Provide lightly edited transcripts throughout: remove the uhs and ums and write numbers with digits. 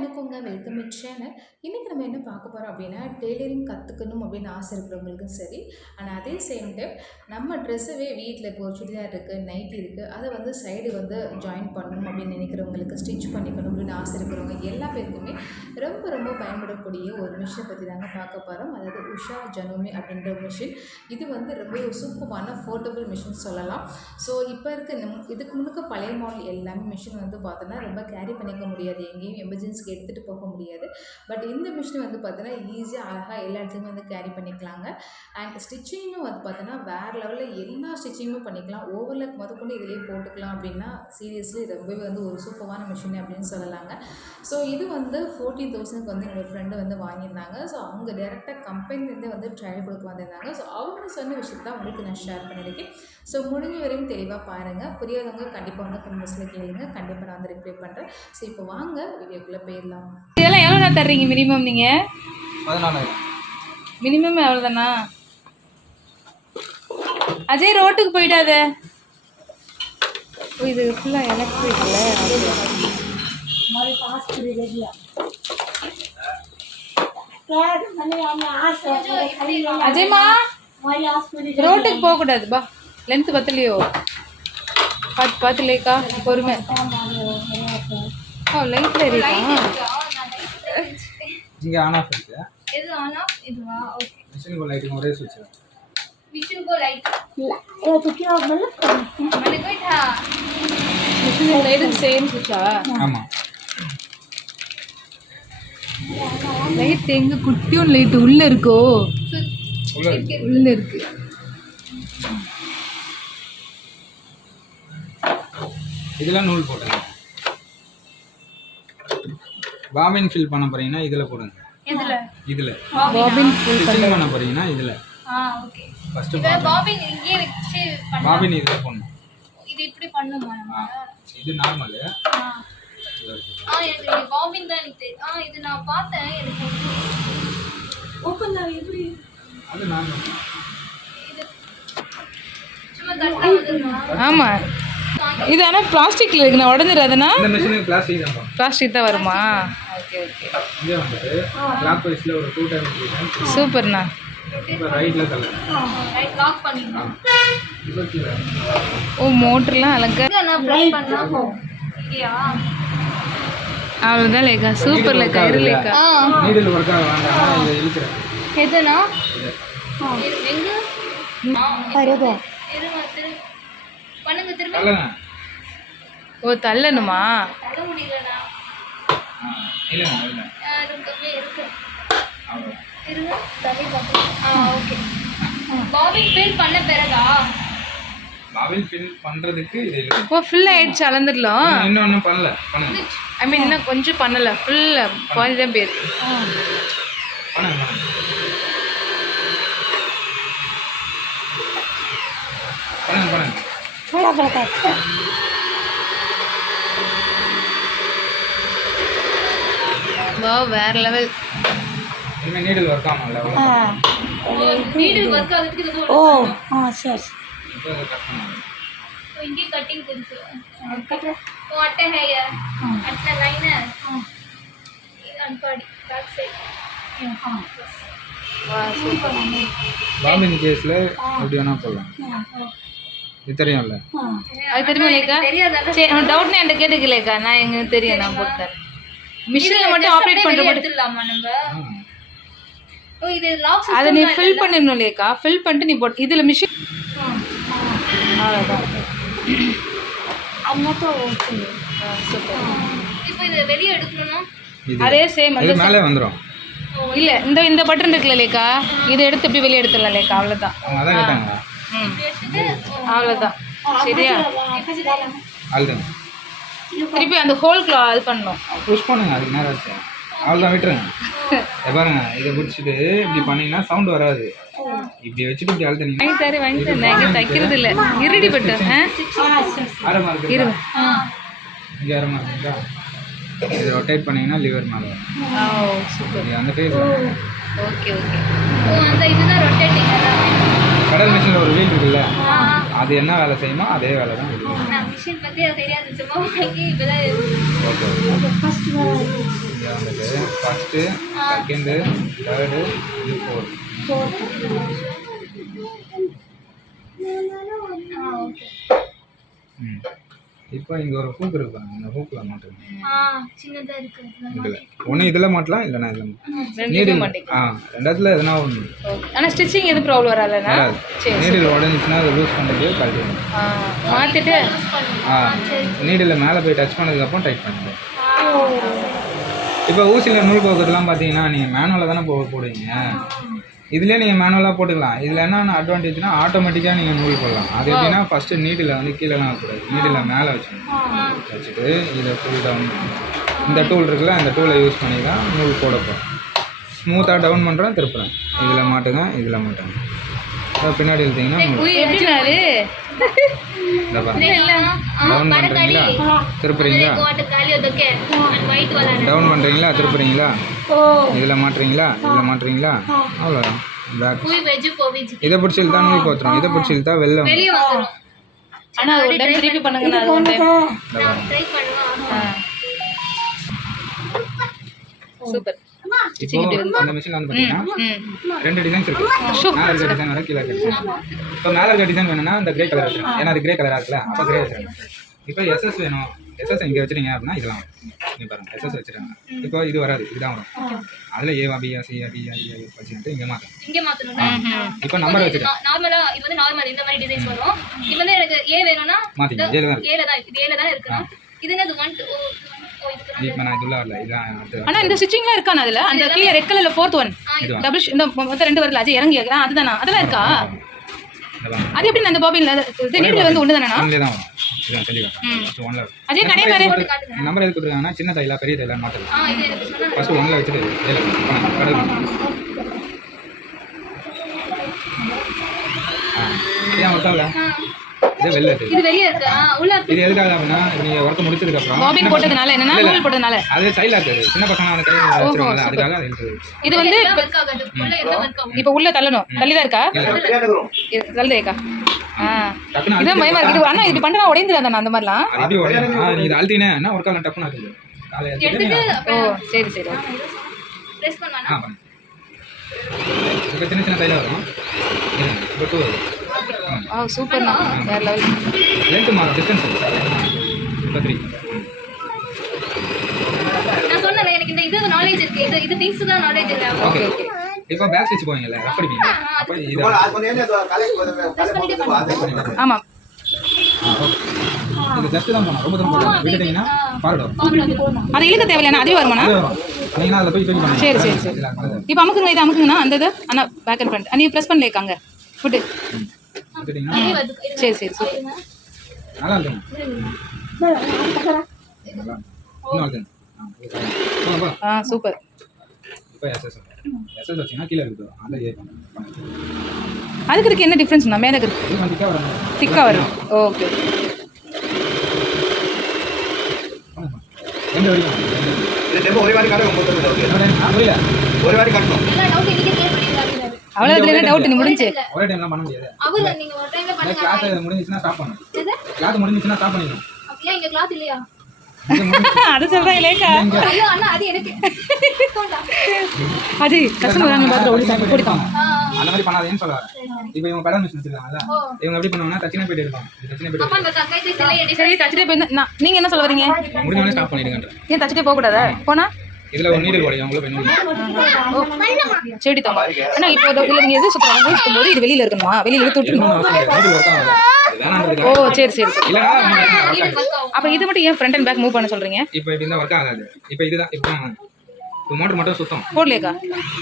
வணக்கங்க. Welcome to channel. இன்றைக்கி நம்ம என்ன பார்க்க போகிறோம் அப்படின்னா, டெய்லரிங் கற்றுக்கணும் அப்படின்னு ஆசை இருக்கிறவங்களுக்கும் சரி, ஆனால் அதே சேம் டைம் நம்ம ட்ரெஸ்ஸவே வீட்டில் இப்போ ஒரு சுடிதார் இருக்குது, நைட்டி இருக்குது, அதை வந்து சைடு வந்து ஜாயின் பண்ணணும் அப்படின்னு நினைக்கிறவங்களுக்கு, ஸ்டிச் பண்ணிக்கணும் அப்படின்னு ஆசை இருக்கிறவங்க எல்லா பேருக்குமே ரொம்ப ரொம்ப பயன்படக்கூடிய ஒரு மிஷினை பற்றி தாங்க பார்க்க போகிறோம். அதாவது உஷா ஜனோமி அப்படின்ற மிஷின். இது வந்து ரொம்ப ஒரு சூப்பரான போர்ட்டபிள் மிஷின் சொல்லலாம். ஸோ இப்போ இருக்க இதுக்கு முன்னுக்கு பழைய மாடல் எல்லாமே மிஷின் வந்து பார்த்தோன்னா ரொம்ப கேரி பண்ணிக்க முடியாது, எங்கேயும் எமர்ஜென்சிக்கு எடுத்துகிட்டு போக முடியாது. பட் இந்த மிஷின் வந்து பார்த்தோன்னா ஈஸியாக அழகாக எல்லா இடத்துலையுமே வந்து கேரி பண்ணிக்கலாங்க. அண்ட் ஸ்டிச்சிங்கும் வந்து பார்த்தோன்னா வேறு லெவலில் எல்லா ஸ்டிச்சிங்குமே பண்ணிக்கலாம். ஓவர்லாக் முதற்கொண்டு இதிலேயே போட்டுக்கலாம் அப்படின்னா சீரியஸ்லி ரொம்பவே வந்து ஒரு சூப்பரான மிஷின் அப்படின்னு சொல்லலாங்க. ஸோ இது வந்து 14,000க்கு வந்து என்னோடய ஃப்ரெண்டு வந்து வாங்கியிருந்தாங்க. ஸோ அவங்க டேரெக்டாக கம்பெனிலேருந்தே வந்து ட்ரையல் கொடுக்க வந்திருந்தாங்க. ஸோ அவங்க சொன்ன விஷயத்தை உங்களுக்கு நான் ஷேர் பண்ணியிருக்கேன். ஸோ முடிஞ்ச வரையும் தெளிவாக பாருங்கள். புரியாதவங்க கண்டிப்பாக வந்து கமெண்ட்ஸில் கேளுங்க, கண்டிப்பாக நான் வந்து ரிப்ளை பண்ணுறேன். ஸோ இப்போ வாங்க வீடியோக்குள்ளே போயிடலாம். இதெல்லாம் எவ்வளோ தர்றீங்க மினிமம்? நீங்கள் 14,000 மினிமம் எவ்வளோதானா? அஜய் ரோட்டுக்கு போயிடாத. இது ஃபுல்லாக எலக்ட்ரிக்ல. அஜய்மா ரோட்டுக்கு போகக்கூடாது பா, லென்த்து பத்தலையோ? பார்த்து பார்த்து லேக்கா பொறுமை. ஓ லைட்டில் இருக்கா? இங்க ஆன் ஆஃப் இருக்கு. இது ஆன் ஆஃப் இதுவா? ஓகே. மிஷின் கோ லைட்டிங் ஒரே சுவிட்ச். मिशन को लाइट ये तो क्या मतलब मैंने कोई था மிஷின் லைட்டு சேம் சுவிட்சா? ஆமா. லைட் எங்க? குட்டியும் லைட் உள்ள இருக்கோ? உள்ள இருக்கு. இதெல்லாம் நூல் போடுங்க. பாபின் ஃபில் பண்ண போறீங்கன்னா இதுல போடுங்க. இதுல பாபின் ஃபில் பண்ண போறீங்கன்னா இதுல. ஓகே. ஃபர்ஸ்ட் இத பாபின் இங்கே வெச்சு பண்ணு. பாபின் இதுல போடணும். இது இப்படி பண்ணுமா நம்ம? இது நார்மல். இது பாபின் தான் எனக்கு தெரியும். இது நான் பார்த்தேன். எனக்கு ஓபன் ஆ எப்படி? அது நார்மல். இது சும்மா தட்டா வந்துருமா? ஆமா. இது ஆனா பிளாஸ்டிக்ல இருக்கு, நான் உடைஞ்சிராதனா? இந்த மிஷினுக்கு பிளாஸ்டிக் தான். பிளாஸ்டிக் தான் வருமா? Okay okay. இங்க வந்து கிளாக் வைஸ்ல ஒரு 2 டைம் ட்ரீட்மென்ட். சூப்பர்ண்ணா. இப்போ ரைட்ல தள்ள. ரைட் லாக் பண்ணிடலாம். இப்போ கீழ. ஓ மோட்டர்லாம் அழகா. நான் பிரஸ் பண்ணா இல்லையா? அவ்வளோதான் லேக்கா. சூப்பர் லேக்கா. இரு லேக்கா. நீடில் ஒர்க் ஆக வேண்டாம், இதை இழுக்கிறேன். எதுனா எங்க பரவா இருங்க பண்ணுங்க திரும்ப. தள்ளுங்க. ஓ தள்ளணுமா? தள்ள முடியலனா? இல்ல இல்ல. இருக்கு. அவ்வளவு. இருங்க தள்ளி பாப்போம். ஓகே. பாபின் ஃபில் பண்ண பிறகா? பாபின் ஃபில் பண்றதுக்கு இது இருக்கு. ஓ ஃபுல் ஆயிடுச்சு, அளந்துடலாம். இன்னும் பண்ணல. பண்ணுங்க. ஐ மீன் இன்னும் கொஞ்சம் பண்ணல, ஃபுல் பாதி தான் போயிருக்கு. பண்ணுங்க. பண்ணுங்க. थोड़ा बता வா வேற லெவல். இனிமே நீடில் ஒர்க் ஆகணும்ல. நீடில் ஒர்க் ஆகுதுக்கு இது ஓ சரி. இப்போ இதை கட் பண்ணுங்க. तो इनकी कटिंग करके वो अट्टे है ये अट्टा लाइन है अनपढ़ बैक साइड வா சூப்பர். பாபின் கேஸ்ல எப்படி வேணா போடலாம். இது தெரியும்ல? அது தெரியுமா லேக்கா? சரி டவுட்னா என்கிட்ட கேட்டுக்க லேக்கா, நான் எங்களுக்கு தெரியும், நான் போட்டு தரேன். மிஷினில் மட்டும் ஆப்ரேட் பண்ணுற மட்டும் எடுத்துடலாமா நம்ம? ஓ இது லாக் அதை நீ ஃபில் பண்ணிடணும் லேக்கா. ஃபில் பண்ணிட்டு நீ போட்டு இதில் மிஷின் அவ்வளோதான். அம்மா ஓகே. சூப்பர். இப்போ இது வெளியே எடுக்கணும்னா அதே சேம் இது மேலே வந்துரும். இல்லை இந்த பட்டன் இருக்குல்ல லேக்கா, இதை எடுத்து எப்படி வெளியே எடுத்துடலாம் லேக்கா. அவ்வளோதான். அவங்க அதான் கேட்டாங்க. அவ்வளோதான். சரியா? அழுதுங்க. திருப்பி அந்த ஹோல்குள்ள அது பண்ணணும். புஷ் பண்ணுங்க. அதுக்கு நேரம் ஆச்சு. அவ்வளோதான், விட்டுருங்க. பாருங்க, இதை பிடிச்சிட்டு இப்படி பண்ணீங்கன்னா சவுண்ட் வராது. இப்படி வச்சுட்டு இப்படி அழுத்தீங்க. வாங்கி தரேன். நான் எங்கே தைக்கிறது இல்லை. இருடி பட்டு ஆரமா இருக்கு. இரு. இங்கே ஆரமா இருக்குங்களா? இது ரொட்டேட் பண்ணீங்கன்னா லிவர் மேலே வரும். ஓ சூப்பர். அந்த ஃபேஸ். Okay okay. ஓ அந்த இதுதான் ரொட்டேட்டிங். கடல் மிஷினில் ஒரு வீல் இருக்குல்ல, அது என்ன வேலை செய்யுமோ அதே வேலை தான். நான் மிஷின் பற்றி அது தெரியாது, சும்மா வாங்கி இப்போதான். Okay. First first, second, third, இது ஃபோர்த். ஓகே. இப்போ இங்கே ஒரு ஹூக் இருக்கு பாருங்க, இந்த ஹூக்கில் மாட்டுங்க. சின்னதா இருக்கு. இதில் ஒன்று இதில் மாட்டலாம், இல்லைனா இதில் நீடில். ரெண்டாத்துல எதுனா ஒன்று. ஆனால் ஸ்டிச்சிங் எதுவும் ப்ராப்ளம் வராதுண்ணா? சரி. நீடில் உடஞ்சிச்சுன்னா அதை லூஸ் பண்ணிட்டு கழட்டி மாற்றிட்டு நீடில் மேலே போய் டச் பண்ணதுக்கப்புறம் டைட் பண்ணிட்டு. இப்போ ஊசியில் நூல் கோக்கிறதுலாம் பார்த்தீங்கன்னா நீங்கள் மேனுவலாக தானே போடுவீங்க. இதுலேயே நீங்கள் மேனுவலாக போட்டுக்கலாம். இதில் என்னென்ன அட்வான்டேஜ்னா ஆட்டோமேட்டிக்காக நீங்கள் நூல் போடலாம். அது எப்படின்னா ஃபஸ்ட்டு நீடில் வந்து கீழேலாம் வைக்கக்கூடாது, நீடில் மேலே வச்சுட்டு இதை ஃபுல் டவுன் இந்த டூல் இருக்குல்ல, அந்த டூலை யூஸ் பண்ணி தான் நூல் போட போகிறோம். ஸ்மூத்தாக டவுன் பண்ணுறோம், திருப்புறேன். இதில் மாட்டுங்க, இதில் மாட்டுங்க. பின்னாடி இழுத்தீங்கன்னா எப்படினாரு டவுன் பண்ணுறீங்களா, திருப்புறீங்களா, டவுன் பண்ணுறீங்களா, திருப்புறீங்களா, இதில் மாட்டுறீங்களா, இதில் மாட்டுறீங்களா, அவ்வளோதான். பேக் இதை பிடிச்சி இழுத்தா நூல் கோத்துறோம், இதை பிடிச்சி இழுத்தா வெளில வந்துடும். ஆனால் ஒரு டைம் திருப்பி பண்ணுங்க. நான் ஒரு டைம் சூப்பர். இப்போ இந்த மிஷினில் வந்து பார்த்தீங்கன்னா 2 டிசைன்ஸ் இருக்கு. மேலே இருக்க டிசைன் வர, கீழே இருக்க டிசைன். இப்போ மேலே இருக்க டிசைன் வேணும்னா இந்த கிரே கலர் வச்சுருங்க, ஏன்னா அது கிரே கலராக இருக்குல்ல, அப்போ கிரே வச்சுருங்க. இப்போ எஸ்எஸ் வேணும், எஸ்எஸ் இங்கே வச்சுருங்க அப்படின்னா இதெல்லாம் இங்கே பாருங்கள், எஸ்எஸ் வச்சுருங்க. இப்போ இது வராது, இதுதான் வரும். அதில் ஏவா பிஆ சிஆ பிஆ வச்சுட்டு இங்கே மாற்றணும். இங்கே மாற்றணும். இப்போ நம்பர் வச்சுருக்கேன். நார்மலாக இது வந்து நார்மல் இந்த மாதிரி டிசைன்ஸ் வரும். இது வந்து எனக்கு ஏ வேணும்னா மாற்றிங்க, ஏல தான் இது ஏல தான் இருக்கணும். இது என்ன 1 இப்போ நான் இதுல வரல, இதான். ஆனால் இந்த ஸ்டிச்சிங்லாம் இருக்காண்ணா அதில்? அந்த கீழே ரெட் கலரில் 4th ஒன் டபுள் இந்த மொத்தம் 2 வரல, அது இறங்கி அதுதானா? அதெல்லாம் இருக்கா? அது எப்படி அந்த பாபின்ல நீடில் வந்து ஒன்று தானே? இங்கே தான் வரும். இதுதான் தெளிவாக ஒன்ல அதே கடை மாதிரி நம்பர் எதுக்கு கொடுக்குறாங்கன்னா சின்ன தைலா பெரிய தைலா மாற்றலாம். ஃபஸ்ட்டு ஒன்ல வச்சுட்டு ஏன் ஒர்க்காகல? இது வெளில இருக்கு, இது வெளியே இருக்கு. உள்ள இது எதுக்காக அப்படின்னா நீங்கள் ஒர்க்கு முடிச்சதுக்கப்புறம் பாபின் போட்டதுனால என்னன்னா நூல் போட்டதுனால அது சைடில் இருக்குது. சின்ன பசங்க அந்த கையில் வச்சுருவாங்க, அதுக்காக அது இருக்குது. இது வந்து ஒர்க் ஆகாது. உள்ள என்ன ஒர்க் ஆகும்? இப்போ உள்ள தள்ளணும். தள்ளி தான் இருக்கா? தள்ளுதேக்கா. இதான் பயமா இருக்கு. இது அண்ணா இது பண்ணுறா உடைந்துடாதாண்ணா அந்த மாதிரிலாம்? அது எப்படி உடையும்? இது அழுத்தினே என்ன ஒர்க் ஆகலாம், டப்புன்னு ஆகுது. எடுத்துட்டு ஓ சரி சரி. பிரஸ் பண்ணானா? இப்போ சின்ன சின்ன தைலம் வரும். இப்போ 2 வரும். சூப்பர்ண்ணா, வேறு லெவல். லென்த்து மாறும், டிஸ்டன்ஸ் இப்போ 3. நான் சொன்னேன் எனக்கு இந்த இது நாலேஜ் இருக்கு. இது திங்ஸ் தான் நாலேஜ் இல்ல. Okay okay. இப்போ பேக் ஸ்டிச் போவீங்கல்ல, ரஃப் அடிப்பீங்க. அப்போ இது ஆமாம். இது ஜஸ்ட் தான் போகணும், ரொம்ப தூரம் போகணும். விட்டுட்டீங்கன்னா ஃபார்வர்ட் அது இழுக்க தேவையில்லைண்ணா, அதுவே வருமாண்ணா? நீங்கள் அதில் போய் பண்ணுங்க. சரி சரி சரி. இப்போ அமுக்குங்க, இது அமுக்குங்கண்ணா. அந்த இது அண்ணா பேக் அண்ட் ஃப்ரண்ட் நீங்கள் ப்ரெஸ் பண்ணலேக்காங்க ஃபுட்டு. விட்டுட்டீங்கன்னா சரி சரி சூப்பர். நல்லா இருக்குங்க. இன்னும் இருக்குங்க. சூப்பர். இப்போ எஸ்எஸ் வச்சிங்கன்னா கீழே இருக்குது, அந்த ஏ அதுக்கு இதுக்கு என்ன டிஃப்ரென்ஸ்ண்ணா? மேலே இருக்கு திக்காக வரும். ஓகே அவ்வளோ இதுல என்ன டவுட்? நீ முடிஞ்சு ஒரே டைம்லாம் பண்ண முடியாது. அவரு நீங்க ஒரு டைம்ல பண்ணுங்க. கிளாத் முடிஞ்சிச்சுன்னா ஸ்டாப் பண்ணணும். கிளாத் முடிஞ்சிச்சுன்னா ஸ்டாப் பண்ணிடணும். அப்படியே இங்க கிளாத் இல்லையா? அது சொல்கிறேன் லேக்கா. ஐயோ அண்ணா அது எனக்கு அது கஸ்டமர் வாங்க பார்த்து ஓடி சாப்பிட்டு கொடுத்தாங்க. அந்த மாதிரி பண்ணாதேன்னு சொல்லுவாங்க. இப்போ இவங்க பெடல் மிஷின் வச்சிருக்காங்கல்ல, இவங்க எப்படி பண்ணுவாங்கன்னா தச்சினா போயிட்டு எடுப்பாங்க. தச்சினா போயிட்டு அப்பா அந்த கக்காய் சிலை எடி சரி தச்சுட்டே போய் நீங்கள் என்ன சொல்ல வரீங்க? முடிஞ்சோடனே ஸ்டாப் பண்ணிடுங்கன்ற. ஏன் தச்சுட்டே போகக்கூடாதா? போனா இதில் ஒரு நீடில் உடையும், உங்களை போய் செடி தான். ஆனால் இப்போ இதில் நீங்கள் எது சுற்றுறாங்க யூஸ் பண்ணும்போது இது வெளியில் இருக்கணுமா? வெளியில் எடுத்து விட்டுருணும். ஓ சரி சரி சரி. அப்போ இது மட்டும் ஏன் ஃப்ரண்ட் அண்ட் பேக் மூவ் பண்ண சொல்கிறீங்க? இப்போ இப்படி இருந்தால் ஒர்க் ஆகாது. இப்போ இதுதான் இப்போ மோட்டர் மட்டும் சுத்தம் போடலேக்கா?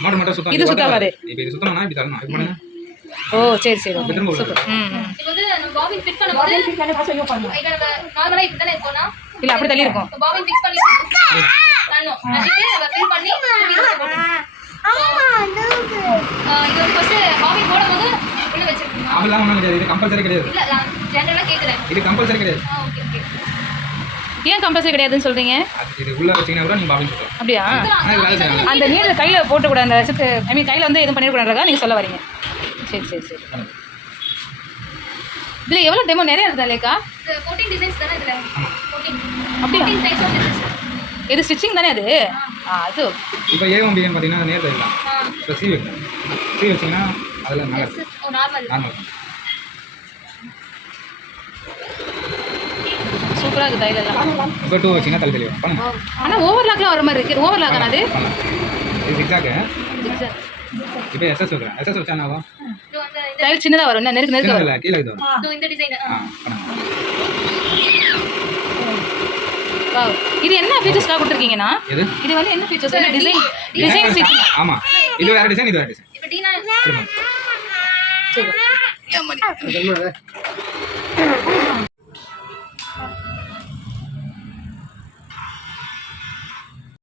மோட்டர் மட்டும் சுத்தம். இது சுத்தாவாது. இப்போ இது சுத்தம்னா இப்படி தரணும். இப்போ பண்ணுங்க. ஓ சரி சரி திரும்ப சூப்பர். இப்போ வந்து நம்ம பாபின் ஃபிட் பண்ணும்போது இத நம்ம நார்மலா இப்படி தானே இருக்கோம்னா இல்லை அப்படி தள்ளி இருக்கும். பாபின் ஃபிக்ஸ் பண்ணி தரணும். அதுக்கு நம்ம ஃபில் பண்ணி இது வந்து ஃபர்ஸ்ட் பாபின் போடும்போது உள்ள வச்சிருக்கோம். அதெல்லாம் ஒன்றும் கிடையாது, இது கம்பல்சரி கிடையாது. இல்ல நான் ஜெனரலா கேக்குறேன். இது கம்பல்சரி கிடையாது. Okay okay. ஏன் கம்பல்சரி கிடையாதுன்னு சொல்கிறீங்க? இது உள்ள வச்சீங்கன்னா கூட நீங்கள் பாபின் சுத்தம். அப்படியா? ஆனால் இது வேலை செய்யலாம். அந்த நீடில் கையில் போட்டுக்கூடாது, அந்த செத்து ஐ மீன் கையில் வந்து எதுவும் பண்ணிடக்கூடாதுக்கா நீங்கள் சொல்ல வரீங்க? சரி சரி சரி. இதில் எவ்வளோ டெமோ நிறைய இருக்குதா லேக்கா? 14 டிசைன்ஸ் தானே இதுல? 14. அப்படியா? 14 டைப்ஸ் ஆஃப் டிசைன்ஸ். இது ஸ்டிச்சிங் தானே அது அது இப்போ ஏவும் பிஎன் பார்த்தீங்கன்னா நேர் தையல் தான். இப்போ சி வைக்கணும். சி வச்சிங்கன்னா அதில் மேலே ஓ நார்மல் நார்மல். சூப்பராக இருக்குது தையலெல்லாம். இப்போ 2 வச்சிங்கன்னா தள்ளி தெளிவாக பண்ணுங்க. ஆனால் ஓவர்லாக்லாம் வர மாதிரி இருக்குது. ஓவர்லாக் ஆனால் அது பண்ணலாம். இது ஜிக்ஸாக்கு. இப்போ எஸ்எஸ் வைக்கிறேன். எஸ்எஸ் வச்சா என்ன ஆகும்? இது வந்து தையல் சின்னதாக வரும், நெருக்கு நெருக்கு வரும். இல்லை கீழே இது வரும். இது இந்த டிசைன் பண்ணுங்க. Wow. இது என்ன ஃபீச்சர்ஸ்க்காக கொடுத்துருக்கீங்கண்ணா? எது? இது வந்து என்ன ஃபீச்சர்ஸ்? Design feature. ஆமாம், இது வேறு டிசைன், இது வேறு டிசைன். இப்போ டீனா திரும்ப சரி.